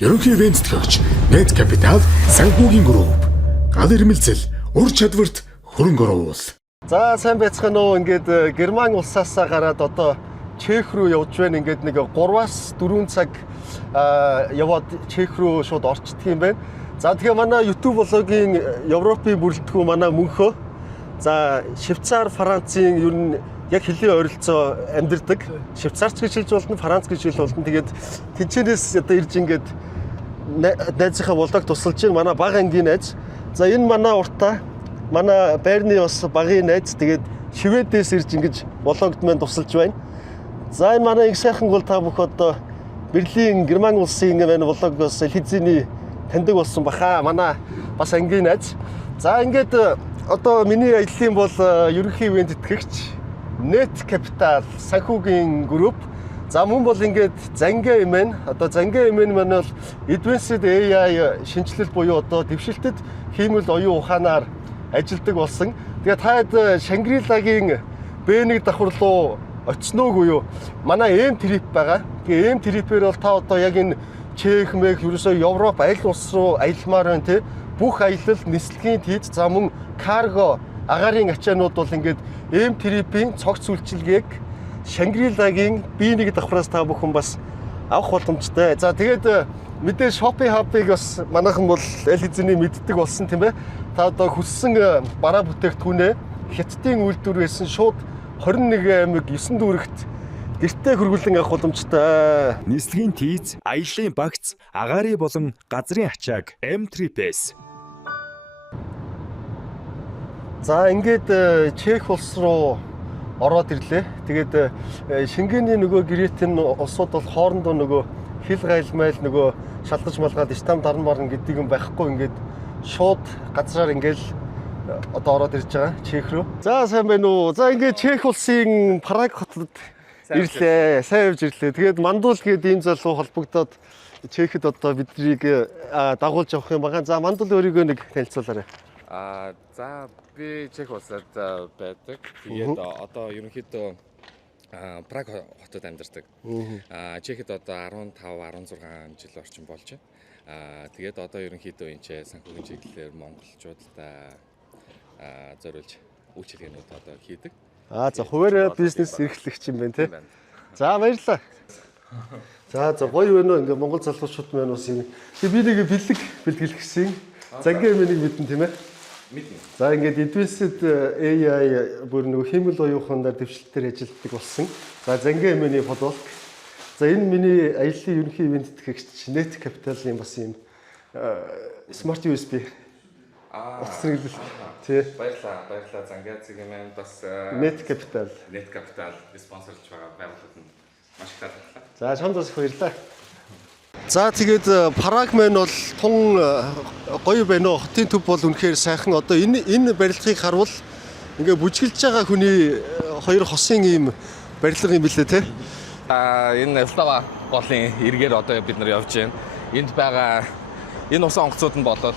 Ерөнхий ивент тэтгэгч Net Capital санхүүгийн групп гал ирмэлзэл ур чадварт хөрөнгө оруулал. За сайн байцгаана уу. Ингээд Герман улсаас гараад одоо Чех рүү явж байна. Ингээд нэг 3-аас 4 цаг яваад Чех рүү шууд орчдөг юм байна. За тэгэхээр манай YouTube блогийн Европын бүрэлдэхүүн манай мөнхөө. За Швейцар, Францын ер нь яг хэлийн ойролцоо амьдардаг. Швейцарч гэж хэлж болно, Франц гэж хэлж болно. Тэгээд тэнцэнээс одоо ирж ингээд найзынхаа блог тусалж байна. Манай бага ангийн найз. За энэ манай уртаа манай байрны бас багын найз. Тэгээд Шведээс ирж ингэж блогд маань тусалж байна. За энэ манай их сайхан гол та бүх одоо Берлин, Герман улсын маань блог бас хэлхизээний таньдаг болсон баха. Манай бас ангийн найз. За ингээд одоо миний аяллаа бол ерөнхий ивент тэтгэгч Net Capital санхүүгийн групп. За мөн бол ингээд Занга имэн одоо Занга имэн маань бол Advanced AI шинжилэл буюу одоо дэвшилтэд хиймэл оюун ухаанаар ажилладаг болсон. Тэгээ таад Шангрилагийн Б1 давхар руу очино уу юу? Манай эм трип байгаа. Тэгээ эм трипээр бол та одоо яг энэ Чех, Мех, ерөөсөө Европ аль улс руу аялмаар байна те. Бүх аялал нислэгийн тийж за мөн карго агаарын ачаанууд бол ингээд эм трипийн цогц үйлчилгээг Шангрилагийн B1 давхраас та бүхэн бас авах боломжтой. За тэгээд мэдээ Shopee Hub-ыг бас манайхан бол аль хэзээний мэддэг болсон тийм ээ. Та одоо хүссэн бараа бүтээгдэхүүнээ хятадын үйлдвэр байсан шууд 21 аймаг 9 дүүрэгт гэртээ хөргүүлэн авах боломжтой. Нислэгийн тийз, аяллаа багц, агаарын болон газрын ачааг M3-ээс. За ингээд Чех улс руу ороод ирлээ. Тэгээд Шенгений нөгөө гэрээтэн улсууд бол хоорондоо нөгөө хил гайлмайл нөгөө шалгаж малгаад стам дарн марн гэдэг юм байхгүй ингээд шууд газраар ингээд одоо ороод ирж байгаа Чех рүү. За сайн байна уу? За ингээд Чех улсын Праг хотод ирлээ. Сайн явж ирлээ. Тэгээд Мандул гээд ийм залуу холбогдоод Чехэд одоо биднийг дагуулж явах юм байгаа. За Мандул өөрийгөө нэг танилцуулаарай. За би Чех улсад байдаг. Тэгээд одоо ерөнхийдөө Праг хотод амьдардаг. Чехэд одоо 15-16 жил орчим болж байна. Тэгээд одоо ерөнхийдөө энэ санхүүгийн чиглэлээр монголчуудтай зориулж үйлчилгээнүүд одоо хийдэг. За хуваарь бизнес эрхлэгч юм байна те. За баярлалаа. За гоё байна уу ингээ монгол залуучууд маань бас юм. Би нэг бэлгэлсэн. Зангийн мэнийг мэдэн тийм ээ. Мэднэ. За ингээд Advanced AI бүр нэг хиймэл оюуханаар дэвшилтээр ажилладаг болсон. За Зангийн мэний бодлого. За энэ миний аяллаа ерөнхий ивент тэтгэгч Net Capital-ийн бас юм Smart USB утасны тий. Баярлалаа Зангацгийн маань бас Net Capital спонсорлж байгаа байгууллагад маш их талархлаа. За чамдас баярлалаа. За тэгээд Праг маань бол тун гоё байна уу? Хотын төв бол үнэхээр сайхан. Одоо энэ барилгыг харвал ингээ бүжгэлж байгаа хүний хоёр хосын ийм барилга юм билээ те. Энэ Флава голын эргээр одоо бид нар явж байна. Энд байгаа энэ усан онгоцууд нь болол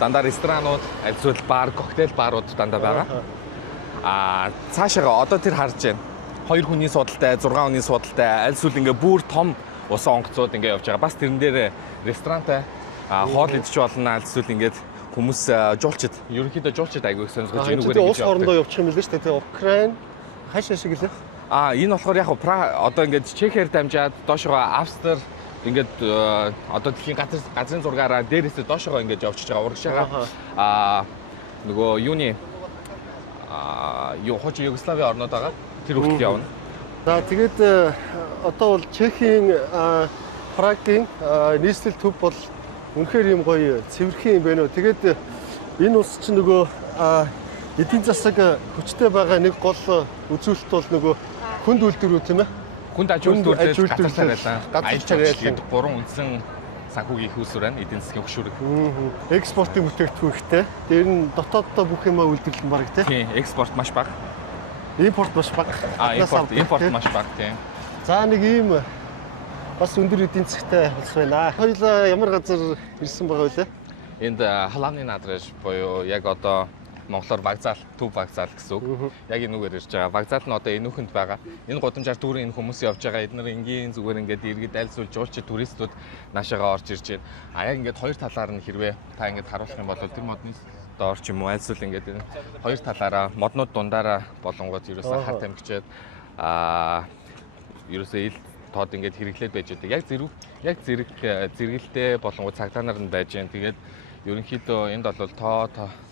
дандаа ресторанууд, аль эсвэл бар, коктейл барууд дандаа байгаа. Цаашаа одоо тэр харж байна. 2 хүний судалтай, 6 хүний судалтай, аль эсвэл ингээ бүр том усан онгоцууд ингээ явж байгаа. Бас тэрэн дээр ресторантай хоол идэж болно. Аль эсвэл ингээд хүмүүс жуулчид, ерөнхийдөө жуулчид айгүй сонирхож энүүгээр явж байгаа. Хоорондоо явчих юм билээ шүү дээ. Украин хаашаа шиг лээ. Энэ болохоор яг одоо ингээд Чехээр дамжаад доошоо Австри ингээд одоо дэлхийн газрын зургаараа дээрээсээ доошоо ингээд явчихж байгаа урагшаага. Нөгөө юуны хожи Югославийн орнууд байгаа. Тэр хүртэл явна. За тэгээд одоо бол Чехийн Прагийн нийслэл төв бол үнэхээр юм гоё цэвэрхэн юм байна уу. Тэгээд энэ улс чинь нөгөө эдийн засаг хүчтэй байгаа нэг гол үзүүлэлт бол нөгөө хүнд үйлдвэрүүд тийм ээ. Хүнд аж үйлдвэрлэлээр аялал жуулчлалын 3 үндсэн санхүүгийн их үүсвэр байна. Эдийн засгийн хөшүүрэг. Экспортын бүтээгдэхүүн ихтэй. Дээр нь дотооддоо бүх юмаа үйлдвэрлэн баг тийм. Экспорт маш бага. Импорт маш бага. Импорт маш бага тийм. За нэг ийм бас өндөр эдийн засгтай улс байна. Хоёулаа ямар газар ирсэн байгаа вэ? Энд Халааны надраж буюу яг одоо Монголоор вокзал, төв вокзал гэсэн үг. Яг энүүгээр ирж байгаа. Вокзал нь одоо энүүхэнд байгаа. Энэ гудамжаар дүүрэн энэ хүмүүс явж байгаа. Эдгээр энгийн зүгээр ингээд иргэд айлсуулж жуулчид туристууд наашаага орж ирж байна. А яг ингээд хоёр талаар нь хэрвээ та ингээд харуулах юм бол тэр модны доор ч юм уу айлсуул ингээд энэ хоёр талаараа моднууд дундаараа болонгууд ерөөсөө хат амгичээд ерөөсөө ил тод ингээд хэрэглээд байж байгаа. Яг зэрэгэлтэй болонгууд цагдаа нар нь байж байна. Тэгээд ерөнхийдөө энд бол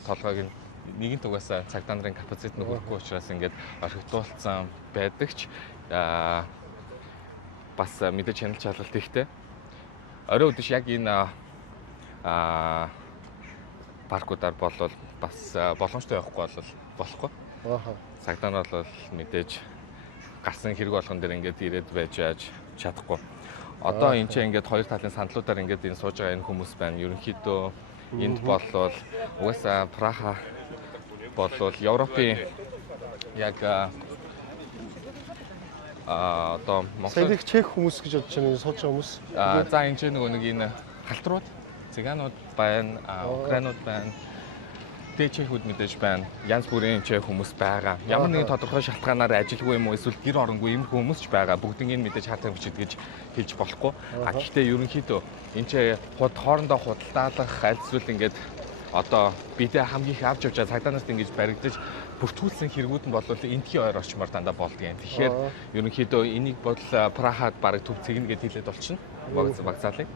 толгойг нэгэн тугаасаа цагдаа нарын капацитет нь хүрэхгүй учраас ингээд орхигдуулсан байдаг ч бас мэдээж хяналт шалгалт ихтэй. Орой өдөш яг энэ паркуудаар болвол бас боломжтой явахгүй болохгүй. Цагдаа нар бол мэдээж гарсан хэрэг болгон дээр ингээд ирээд байж чадахгүй. Одоо энэ чинь ингээд хоёр талын сандлуудаар ингээд энэ сууж байгаа энэ хүмүүс байна. Ерөнхийдөө энд болвол угаасаа Праха болвол Европын яг одоо Монголын чех хүмүүс гэж бодож байна сууж байгаа хүмүүс. За энэ чинь нэг энэ халтрууд, цыганууд байна, украинууд байна. Чехүүд мэдээж байна. Янз бүрийн чех хүмүүс байгаа. Ямар нэгэн тодорхой шалтгаанаар ажилгүй юм уу эсвэл гэр оронгүй юм хүмүүс ч байгаа. Бүгднийг мэдээж хатан бичиж гэж хэлж болохгүй. Гэхдээ ерөнхийдөө энэ ч хоорондоо худалдаалах альцвал ингээд одоо бидээ хамгийн их авч явж байгаа цагдаа нарт ингэж баригдаж бүртгүүлсэн хэрэгүүд нь бол энтхийн ойр орчмоор дандаа болдгийм. Тэгэхээр ерөнхийдөө энийг бол Прахад бараг төв цэгнэ гэж хэлээд болчихно. Вокзалыг.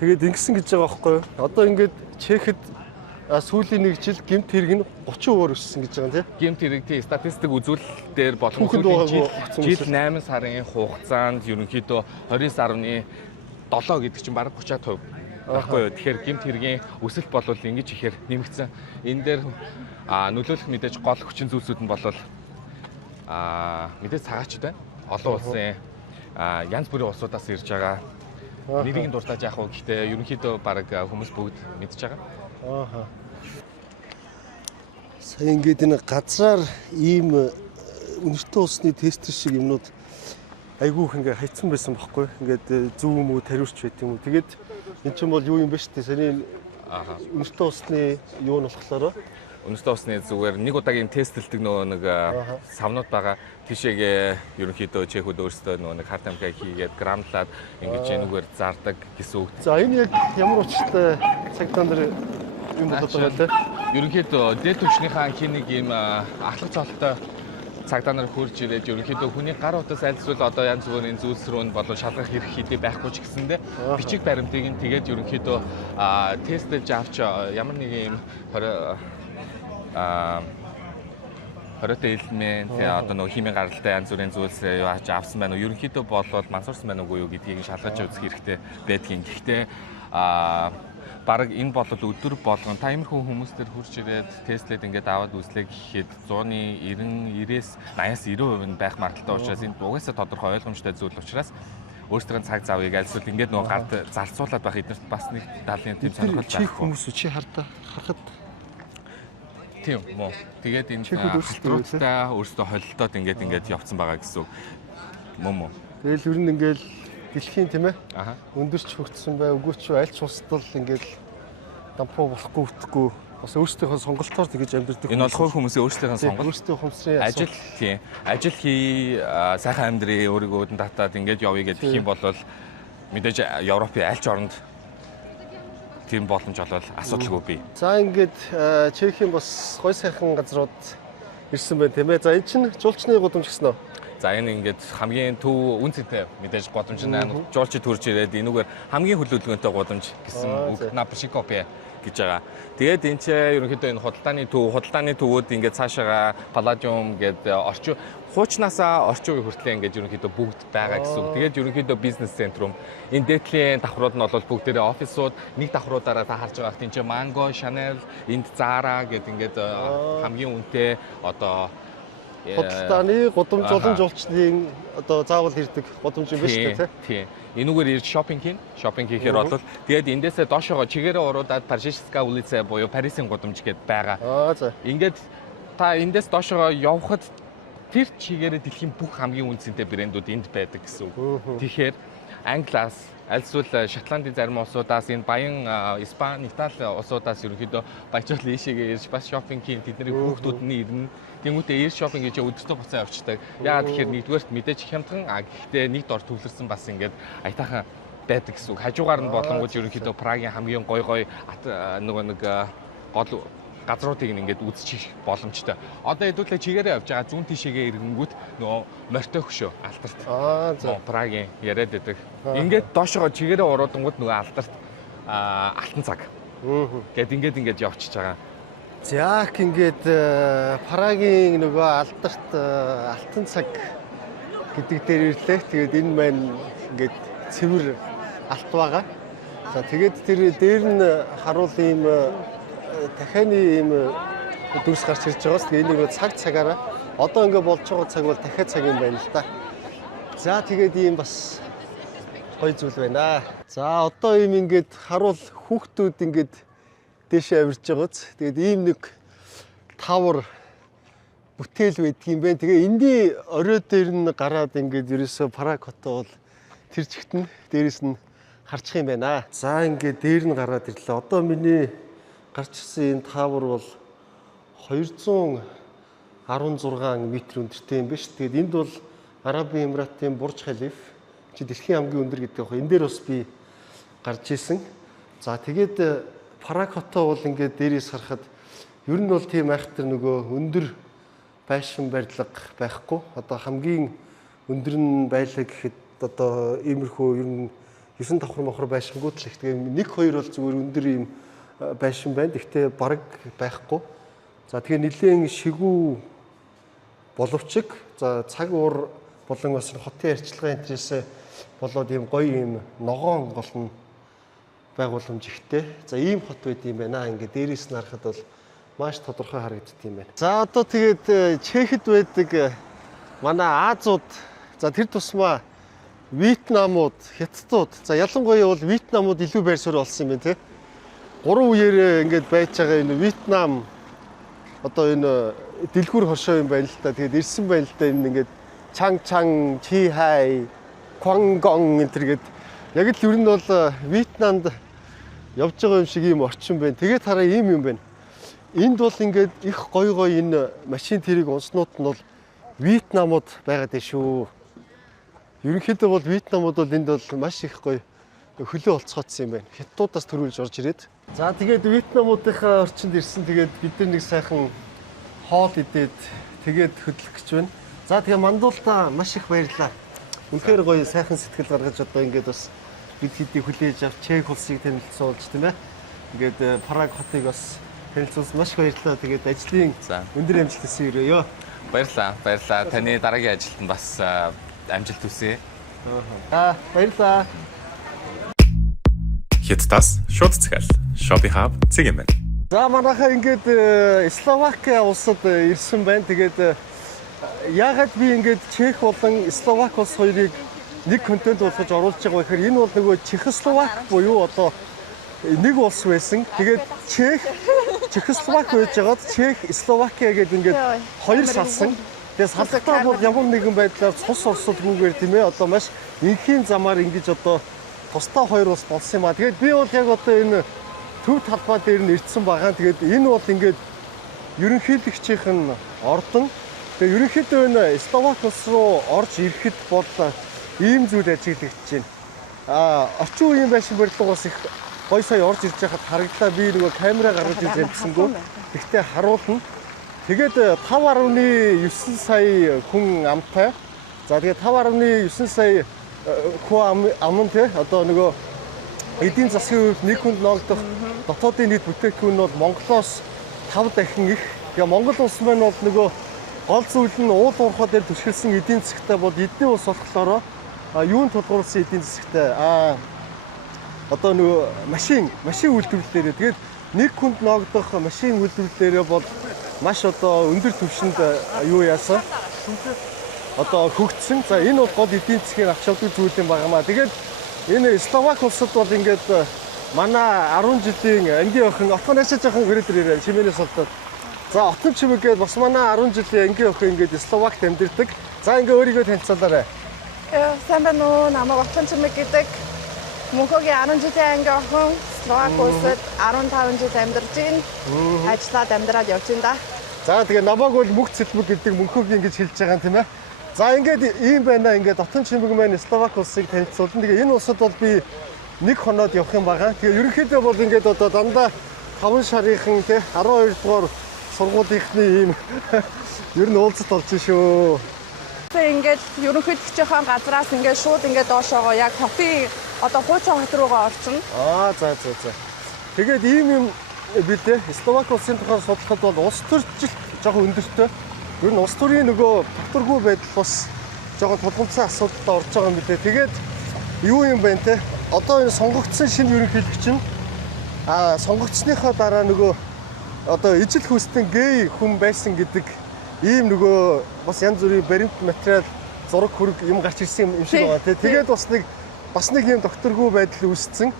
Тэгээд ингэсэн гэж байгаа байхгүй юу? Одоо ингээд Чехэд сүүлийн нэг жил гэмт хэрэг нь 30% өссөн гэж байгаа тийм. Гэмт хэрэг тийм статистик үзүүлэлтээр боломжтой жил 8 сарын хугацаанд ерөнхийдөө 29.7 гэдэг чинь бараг 30% байхгүй юу. Тэгэхээр гэмт хэргийн өсөлт бол ингэж ихээр нэмэгдсэн. Энэ дээр нөлөөлөх мэдээж гол хүчин зүйлсүүд нь бол мэдээж цагаачд байна. Олон улсын янз бүрийн улсуудаас ирж байгаа. Нэрийг нь дуртаж яах вэ? Гэхдээ ерөнхийдөө бараг хүмүүс бүгд мэдж байгаа. Сая ингээд энэ газраар ийм өнөртөө усны тестер шиг юмнууд айгүйх ингээ хайцсан байсан байхгүй. Ингээд зөв юм уу тариурч байт юм уу. Тэгээд эн чинь бол юу юм бэ штэ. Саяны өнөртөө усны юу нь болохоор Өнөртөө усны зүгээр нэг удаагийн тестэлдэг нөгөө нэг савнууд байгаа. Тийшээгээ ерөнхийдөө чехүүд өөрсдөө нөгөө нэг харт амхаа хийгээд грамлаад ингэж энүүгээр зардаг гэсэн үг. За энэ яг ямар учиртай цагдаа нар юм болоод байгаа те. Ерөнхийдөө дээд түвшнийхаа хин нэг юм ахлах цолтой цагдаа нар хурж ирээд ерөнхийдөө хүний гар утас айлсвал одоо янз бүрийн зүйлс рүү нь болон шалгах хэрэг хийдэ байхгүй ч гэсэндэ бичиг баримтыг нь тэгээд ерөнхийдөө тестэж авч ямар нэг юм хортой элемент одоо нөгөө химийн гаралтай янз бүрийн зүйлс яаж авсан байна уу ерөнхийдөө болвол мансуурсан байна уугүй юу гэдгийг шалгаж үзэх хэрэгтэй байдгийн. Гэхдээ бараг энэ бол өдөр болгон та иймэрхүү хүмүүс төр хурж ирээд тестлээд ингээд аваад үзлээ гэхэд 190-90-ээс 80-90% нь байх магадaltaй учраас энэ угаасаа тодорхой ойлгомжтой зүйл учраас өөрсдөө цаг завыг альсвал ингээд нөгөө гард зарцуулаад байх эднэрт бас нэг даалын тийм сонирхол байх хүмүүс чи харахад тийм мөн. Тэгээд энэ халтруудтай өөрсдөө холилдоод ингээд явцсан байгаа гэсэн үг. Мөн. Тэгэл ер нь ингээд дэлхийн тийм ээ. Өндөрч хөгжсөн бай үгүй ч аль ч улсад л ингээд дампуу болохгүй үтгэхгүй бас өөрсдийнхөө сонголтоор тэгэж амьдэрдэг. Энэ бол хувь хүмүүсийн өөрсдийнхөө сонголт. Өөрсдийн хүмүүсийн ажил тийм. Ажил хий сайхан амьдрий өөрийгөө өдөн татаад ингээд явъя гэдэг юм бол мэдээж Европын аль ч оронд тийм боломж болол асуудалгүй бий. За ингээд Чехийн бас гой сайхан газрууд ирсэн байна тийм ээ. За энэ чинь жуулчны гудамж гэсэн үү? За энэ ингээд хамгийн төв үнцэнтэй мэдээж гудамж нь жуулчид төрж ирээд энүүгээр хамгийн хөлөөлгөнтэй гудамж гэсэн үг Напшикопе гэж байгаа. Тэгээд энэ ч ерөнхийдөө энэ худалдааны төвүүд ингээд цаашаага Палладиум гэдэг орчин хуучнаасаа орчин үе хүртэл ингээд ерөнхийдөө бүгд байгаа гэсэн үг. Тэгээд ерөнхийдөө бизнес центрум. Энэ дээдлийн давхрууд нь бол бүгдээрээ офисууд, нэг давхруудаараа та харж байгаа. Энд чинь Mango, Chanel, энд Zara гэдэг ингээд хамгийн үнэтэй одоо худалдааны гудамж олон жуулчдын одоо заавал ирдэг гудамж юм биш үү тийм. Энүүгээр ирж шопинг хийхээр бол тэгээд эндээсээ доошоо чигээрээ уруудаад Парижская улица буюу Парисын гудамж гэдээ байгаа. За. Ингээд та эндээс доошоо явхад тэр чигээрээ дэлхийн бүх хамгийн үнэтэй брэндүүд энд байдаг гэсэн үг. Тэгэхээр Англиас, аль эсвэл Шотландын зарим улсуудаас энэ баян Испани, Итали улсуудаас ерөнхийдөө баяжуул ийшээгээ ирж бас шопинг хийн тэдний хүүхдүүд нь ирнэ. Тэнгүүтээ эйр шопинг гэж өдөртөө буцаа явчихдаг. Яагаад тэгэхээр нэгдүгээрт мэдээж хямдхан гэхдээ нэг дор төвлөрсөн бас ингээд аятайхан байдаг гэсэн үг. Хажуугаар нь болонгууд ерөнхийдөө Прагийн хамгийн гой нөгөө нэг гол газруудыг ингээд үзчих боломжтой. Одоо хэдүүлээ чигээрээ явж байгаа зүүн тишээгээ ирэнгүүт нөгөө морьтой хөшөө алдарт. За Прагийн яриад байдаг. Ингээд доошоо чигээрээ уруудангууд нөгөө алдарт алтан цаг. Гэт ингээд явчихж байгаа. За ингээд Прагийн нөгөө алдарт алтан цаг гэдэг дээр ирлээ. Тэгээд энэ маань ингээд цэвэр алт байгаа. За тэгээд тэр дээр нь харуул ийм дахианы ийм дүрс гарч ирж байгаас тэгээд энийг цаг цагаараа одоо ингээд болж байгаа цаг бол дахиад цаг юм байна л да. За тэгээд ийм бас гоё зүйл байна. За одоо ийм ингээд харуул хүүхдүүд ингээд дээшээ авирж байгааз. Тэгээд ийм нэг тавар бүтээл байдаг юм байна. Тэгээ энэний орой дээр нь гараад ингээд ерөөсө Праг хотоо бол тэр чигт нь дээрээс нь харчих юм байна. За ингээд дээр нь гараад ирлээ. Одоо миний гарч ирсэн энэ тавар бол 216 метр өндөртэй юм биш. Тэгээд энд бол Арабын Эмиратын Бурж Халиф чи дэлхийн хамгийн өндөр гэдэг яг. Энэ дээр бас би гарч исэн. За тэгээд Праг хотоо бол ингээд дээрээс харахад ер нь бол тийм айхтар нөгөө өндөр байшин барилга байхгүй. Одоо хамгийн өндөр нь байлаа гэхэд одоо иймэрхүү ер нь 9 давхар байшингууд л их. Тэгээ 1 2 бол зүгээр өндөр ийм байшин байна. Гэхдээ бараг байхгүй. За тэгээ нэлийн шигүү боловчиг. За цаг уур болон бас хотын арчилгаа энтрээс болоод ийм гоё ийм ногоон голн байгууламж ихтэй. За ийм хот байд юм байна. Ингээд дээрээс нь харахад бол маш тодорхой харагддаг юм байна. За одоо тэгээд Чехэд байдаг манай Азууд, за тэр тусмаа Вьетнамууд, Хятадууд, за ялангуяа бол Вьетнамууд илүү байр суурь болсон юм байна тий. 3 үеэр ингээд байж байгаа энэ Вьетнам одоо энэ дэлгүүр хошоо юм байна л та. Тэгээд ирсэн байна л да энэ ингээд Чанг, Чихай, Квангон энэ төргээд яг л ер нь бол Вьетнамд явж байгаа юм шиг ийм орчин байна. Тэгээд хараа ийм юм байна. Энд бол ингээд их гоё энэ машин тэрэг унснууд нь бол Вьетнамууд байгаад байна шүү. Ерөнхийдөө бол Вьетнамууд бол энд бол маш их гоё хөлөө олцгоодсон юм байна. Хятадуудаас төрүүлж орж ирээд. За тэгээд Вьетнамуудынхаа орчинд ирсэн. Тэгээд бид нар нэг сайхан хоол идээд тэгээд хөдлөх гэж байна. За тэгээд мандуултаа маш их баярлалаа. Үнэхээр гоё сайхан сэтгэл гаргаж одоо ингээд бас бид хэдий хүлээж авч Чех улсыг танилцуулж тийм ээ. Ингээд Праг хотыг бас танилцуулсан маш их баярлалаа. Тэгээд ажлын өндөр амжилт хүсье өрөөё. Баярлалаа. Таны дараагийн ажилд нь бас амжилт хүсье. Баярлалаа. Хятадаас шууд захиал Shopee Hub цэг юм байна. За манайхаа ингээд Словакия улсад ирсэн байна. Тэгээд яагаад би ингээд Чех болон Словак улс хоёрыг нэг контент болгож оруулж байгаа вэ гэхээр энэ бол нөгөө Чехословак буюу одоо нэг улс байсан. Тэгээд Чехословак байж байгаад Чех, Словакия гэдэг ингээд хоёр салсан. Тэгээд салхтаа бол ямар нэгэн байдлаар цус орсолгүйгээр тийм ээ одоо маш энхийн замаар ингэж одоо тусдаа хоёр улс болсон юм а. Тэгээд би бол яг одоо энэ төв талбай дээр нь ирдсэн байгаа. Тэгээд энэ бол ингээд ерөнхийлөгчийнх нь ордон. Тэгээд ерөнхийдөө энэ Словак улс руу орж ирэхэд бол ийм зүйл ажиглагдаж байна. Орчин үеийн байшин барилга бас их гоё сая орж ирж байхад хараглаа. Би нөгөө камера гаргаж ирж амжсангүй. Гэхдээ харуулна. Тэгээд 5.9 сая хүн амтай. За тэгээд 5.9 сая хүн амн те одоо нөгөө эдийн засгийн хувьд нэг хүнд ногдох дотоодын нийт бүтээгдэхүүн нь бол Монголоос 5 дахин их. Тэгээ Монгол улс маань бол нөгөө гол зүйл нь уул уурхай дээр түшгэлсэн эдийн засгтай бол эдийн улс болохоор юунд тулгуурласан эдийн засгтай одоо нөгөө машин үйлдвэрлэлээр тэгээд нэг хүнд ногдох машин үйлдвэрлэлээр бол маш одоо өндөр түвшинд юу яасан одоо хөгжсөн. За энэ бол гол эдийн засгийн авч явдаг зүйл юм багамаа. Тэгээд энэ Словак улсад бол ингээд манай 10 жилийн ангийн охин отгоноос жоохон гэрэлэр чимээнээс болдог. За отон чимэг гээд бас манай 10 жилийн ангийн охин ингээд Словакт амьдардаг. За ингээ өөрийгөө танилцуулаарай. Сайн байна уу? Намайг Отон Чимэг гэдэг. Мөнхөгийн 10 жилийн анги охин Словак улсад 15 жил амьдарч байна. Ажиллаад амьдраад явж байна да. За тэгээ намайг бол мөх цэлбэг гэдэг мөнхөг ингэж хэлж байгаа юм тийм ээ. За ингээд ийм байна. Ингээд Отон Чимэг маань Словак улсыг танилцуулна. Тэгээ энэ улсад бол би нэг хоноод явах юм байгаа. Тэгээ ерөнхийдөө бол ингээд одоо дандаа 5 сарынхан тий 12 дугаар сургуулийнхны ийм ер нь уулзалт болж шүү. Ингээд ерөнхийлөгчийн газраас ингээд шууд ингээд доошоогоо яг хотын одоо хуучин хот руугаа орчихно. За. Тэгээд ийм юм билээ. Словак улсын тухай судлахад бол улс төрчлөлт жоохон өндөртэй. Ер нь улс төрийн нөгөө татваргүй байдал бас жоохон тулгымцсан асуудалд орж байгаа юм билээ. Тэгээд юу юм бэ те? Одоо энэ сонгогдсон шинэ ерөнхийлөгч нь сонгогдсныхаа дараа нөгөө одоо ижил хүстэн гей хүн байсан гэдэг ийм нөгөө бас янз бүрийн баримт материал зураг хүрэг юм гарч ирсэн юм шиг байгаа тий. Тэгээд бас нэг юм докторгүй байдал үүссэн.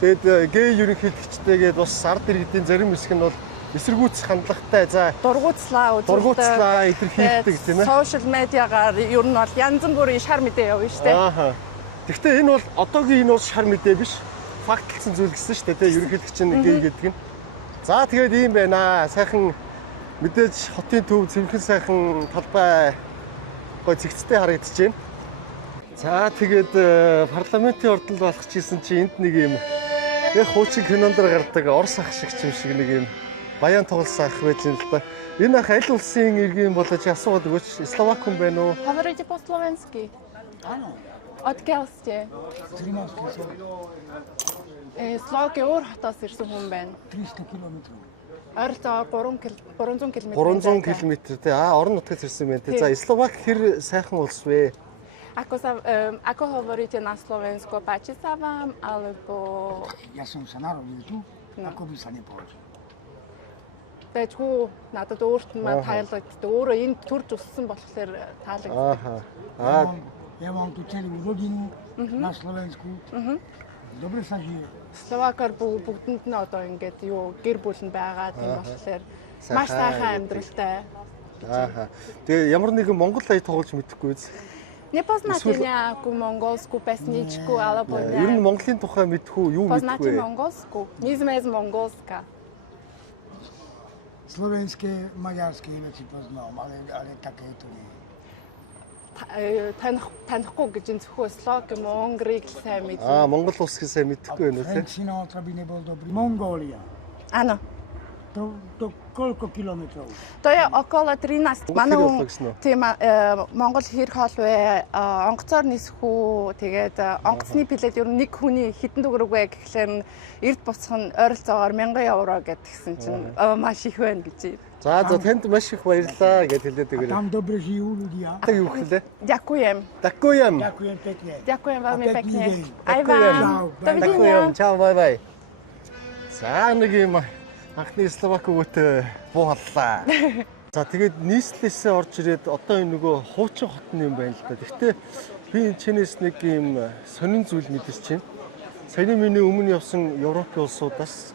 Тэгээд гей ерөнхийлөгчтэйгээд бас ард иргэдийн зарим хэсэг нь бол эсэргүүцэх хандлагатай. За Дургуутслаа илэрхийлдэг тийм ээ. Сошиал медиагаар ер нь бол янз бүрийн шар мэдээ явна шүү дээ. Гэхдээ энэ бол одоогийн энэ бол шар мэдээ биш. Фактлсан зүйл гэсэн шүү дээ тий. Ерөнхийлөгч нь гей гэдэг нь. За тэгээд ийм байна. Сайхан мэдээж хотын төв цэвэрхэн сайхан талбай гой цэгцтэй харагдаж байна. За тэгээд парламентын ордонд болох гэсэн чи энд нэг юм яг хуучин кинонд гардаг Орос ах шиг юм шиг нэг юм баян тоглосон ах байж юм л да. Энэ ах аль улсын иргэн болоо чи асуугаад өгөөч. Словак хүн байна уу? Говорите по-словенски? Откъде сте? Словакийн өөр хотоос ирсэн хүн байна. 300 км. Ойролцоогоор 300 км. 300 км тий. Орон нутгаас ирсэн байна тий. За Словак хэр сайхан улс вэ? Ako hovoríte na Slovensku? Páči sa vám alebo Ja som sa narodil tu, ako by sa nepáčil. Тэжгүй надад өөрт нь таалагддаг. Өөрөө энд төрж өссөн болохоор таалагддаг. Ja mám tu celú rodinu na Slovensku. Dobre sa žije. Словакаар бүгдэнд нь одоо ингээд юу гэр бүл нь байгаа тийм болохоор маш сайхан амьдралтай. Тэгээ ямар нэгэн монгол ая тоглож мэдэхгүй биз? Не познате някакую монголскую песничку alebo Ер нь Монголын тухай мэдхүү юу познате мэдхүү? монголскую? Не знаю из монголска. Slovenské, maďarské veci poznám, ale takéto nie. Танихгүй гэж энэ зөвхөн Словак, Монголыг сайн мэднэ. Монгол улсыг сайн мэдэхгүй байна үү? Frank Sinatra by nebol dobrý. Mongólia. Áno. To koľko kilometrov? То е около 13. Манай хүн тийм Монгол хэр хоол вэ? Онгоцоор нисэх үү? Тэгээд онгоцны билет ер нь нэг хүний хэдэн төгрөг вэ гэхлээр эрд буцах нь ойролцоогоор 1000 евро гэдгсэн чинь маш их байна гэж. За танд маш их баярлалаа гэж хэлээд өгөөрэй. Tam dobre žijú ľudia. Юу хэлээ? Ďakujem. Ďakujem. Ďakujem pekne. Ďakujem veľmi pekne. Aj vám. Ďakujem. Čau, bye bye. За нэг юм анхны Словак өгөөтэй буу халлаа. За тэгээд нийслэлээсээ орж ирээд одоо энэ нөгөө хуучин хотны юм байна л да. Гэхдээ би энэ чинээс нэг юм сонин зүйл мэдэрч байна. Саяны миний өмнө явсан Европын улсуудаас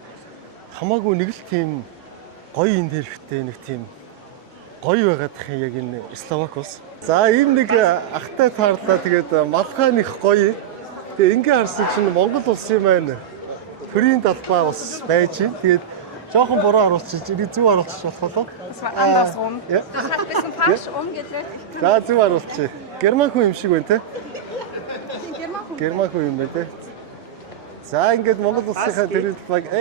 хамаагүй нэг л тийм гоё энд хэрэгтэй нэг тийм гоё байгаадах юм яг энэ Словак улс. За ийм нэг ахтай таарлаа тэгээд малгай их гоё. Тэгээ ингээ харсан чинь Монгол улсын маань төрийн талбай бас байж байна. Тэгээд жоохон буруу оруулчих, энийг зөв оруулчих болох уу? Andersrum. Das hat ein bisschen falsch umgedreht. За зөв оруулчих. Герман хүн юм шиг байна те. Герман. Герман хүн юм байна те. За ингээд Монгол улсынхаа төрийн талбайг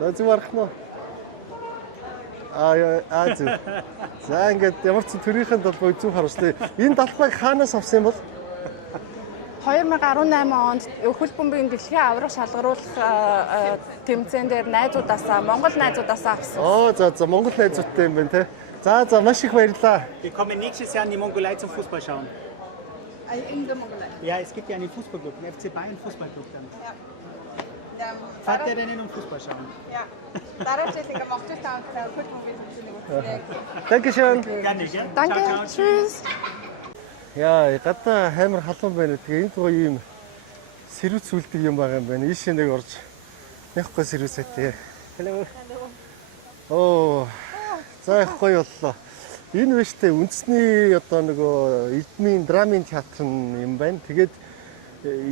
За зөв арах нь. Зөв. За ингээд ямар ч төрийнхээ талбайг зөв харуулсан. Энэ талбайг хаанаас авсан юм бол? 2018 онд хөл бөмбөгийн дэлхийн аврах шалгаруулах тэмцээн дээр найзуудаасаа Монгол найзуудаасаа авсан. За Монгол найзуудтай юм байна те. За маш их баярлалаа. Wir kommen nächstes Jahr in die Mongolei zum Fußball schauen. In der Mongolei? Ja, es gibt ja einen Fußballclub, einen FC Bayern Fußballclub dann. Ja. Fahrt ihr denn hin, um Fußball schauen? Ja. Дараачлалыг Монгол таавал хөл бөмбөгийн тэмцээнийг үзлээ. Dankeschön. Gerne, gell? Danke. Tschüss. Яа, гадаа хаймар халуун байна. Тэгээ энд гоё юм сэрүүц үлдэг юм байгаа юм байна. Ийшээ нэг орж нэхгүй сэрүүцэтэй. Hello. За их гоё боллоо. Энэ биш тэ үндэсний одоо нөгөө эдмийн драмын театр юм байна. Тэгээд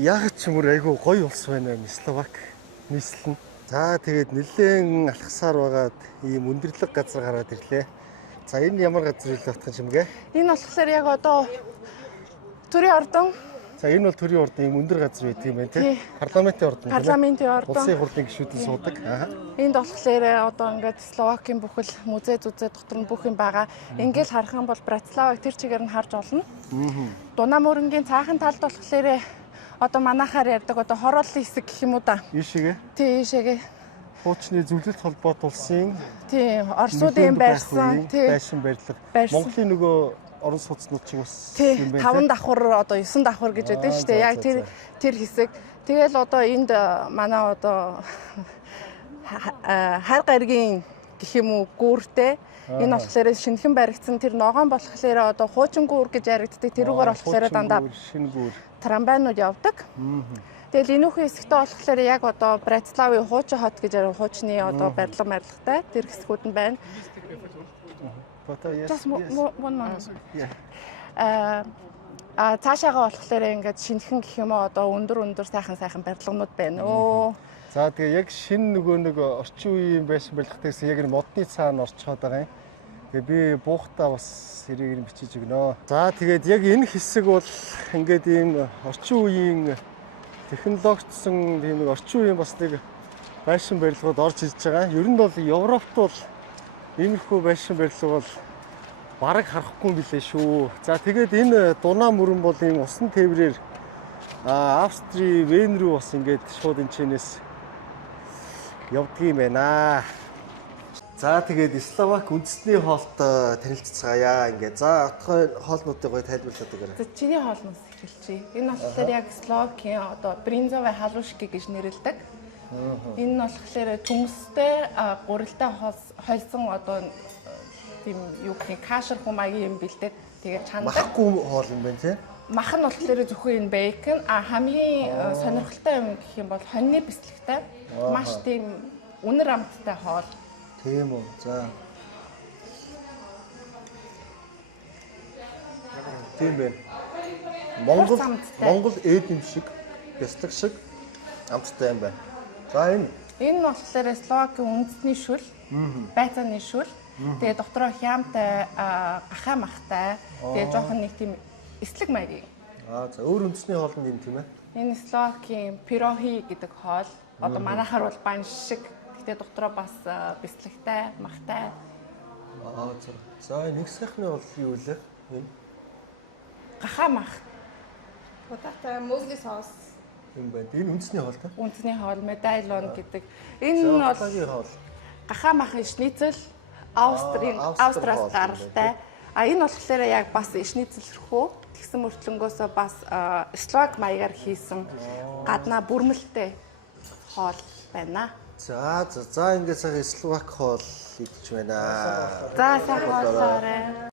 яг ч юм уу айгүй гоё улс байна Словак нийслэл нь. За тэгээд нэлээд алхасаар байгаад ийм өндөрлөг газар гараад ирлээ. За энэ ямар газар ил батхан юм гээ? Энэ болохоор яг одоо төрийн ордон. За энэ бол төрийн ордон ийм өндөр газар байдаг юм байна тий. Парламентын ордон. Парламентын ордон. Улсын хурлын гишүүдэн суудаг. Энд болохоор одоо ингээд Словакийн бүхэл музей зүзээ дотор нь бүх юм байгаа. Ингээл харах юм бол Братиславаг тэр чигээр нь харж олно. Дунаа мөрөнгийн цаахан талд болохоор одоо манайхаар ярьдаг одоо хорооллын хэсэг гэх юм уу да. Ийшээгээ. Тий, ийшээгээ. Хуучны зөвлөлт холбоот улсын тий, Оросуудын барьсан тий байшин барилга. Монголын нөгөө орон сууцнууд ч бас юм байна. 5 давхар одоо 9 давхар гэж байдаг шүү дээ. Яг тэр хэсэг. Тэгэл одоо энд манай одоо хар гаригийн гэх юм уу гүүртэй энэ болохоор шинэхэн баригдсан тэр ногоон болохоор одоо хуучин гүүр гэж яригддаг. Тэрүүгээр болохоор дандаа шинэ гүүр трамвайнууд явдаг. Тэгэл энүүхэн хэсэгтээ болохоор яг одоо Братиславын хуучин хот гэж ярив хуучны одоо барилга марилгатай тэр хэсгүүд нь байна. Just one moment. Цаашаагаа болохоор ингээд шинэхэн гэх юм одоо өндөр сайхан барилганууд байна. За тэгээ яг шинэ нөгөө нэг орчин үеийн байшин барилгатайгс яг энэ модны цаана орчход байгаа юм. Тэгээ би буухтаа бас хэрэг бичиж өгнө. За тэгээд яг энэ хэсэг бол ингээд ийм орчин үеийн технологичсон тийм нэг орчин үеийн бас нэг байшин барилгууд орж ирж байгаа. Ер нь бол Европт бол иймэрхүү байшин барилга бол бараг харахгүй билээ шүү. За тэгээд энэ дунаа мөрөн бол ийм усан тээврээр Австри, Вен рүү бас ингээд шууд энэ чэнэс явдаг юм байна. За тэгээд Словак үндэсний хоолтой танилццгаая ингээд. За отгой хоолнуудыг гоё тайлбарлаад өгөөрэй. За чиний хоолноос эхэлчихье. Энэ болохоор яг Словакийн одоо бринзове халушки гэж нэрлэдэг. Энэ нь болохоор төмөстэй гурилтай хольсон одоо тийм юу гэх юм кашер хумагийн юм бэлдээд тэгээд чандаг. Махгүй хоол юм байна тий. Мах нь болохоор зөвхөн энэ бейкон хамгийн сонирхолтой юм гэх юм бол хоньны бэлтгэвтэй. Маш тийм үнэр амттай хоол. Тийм үү. За. Тийм байна. Монгол эд юм шиг, бяцлаг шиг амттай юм байна. За энэ нь болохоор Словакийн үндэсний шүл, байцааны шүл. Тэгээ дотроо хямтай, гахаа махтай. Тэгээ жоохон нэг тийм эслэг маягийн. За өөр үндэсний хоол нь юм тийм ээ. Энэ Словакийн пирохи гэдэг хоол. Одоо манайхаар бол бан шиг. Гэтэ дотроо бас бяцлагтай, махтай. За нэг сайхны бол юу вэ? Энэ гахаа мах. Удатай мөсний соус. юм байна. Энэ үндэсний хоол та? Үндэсний хоол, медальон гэдэг. Энэ нь бол гахаа махын шницэл Австриас гаралтай. Энэ болохоор яг бас шницэлрхүү тэгсэн мөртлөнгөөсөө бас Словак маягаар хийсэн гаднаа бүрмэлтэй хоол байна. За ингээд сайхан Словак хоол идэж байна. За сайхан хоолоорой.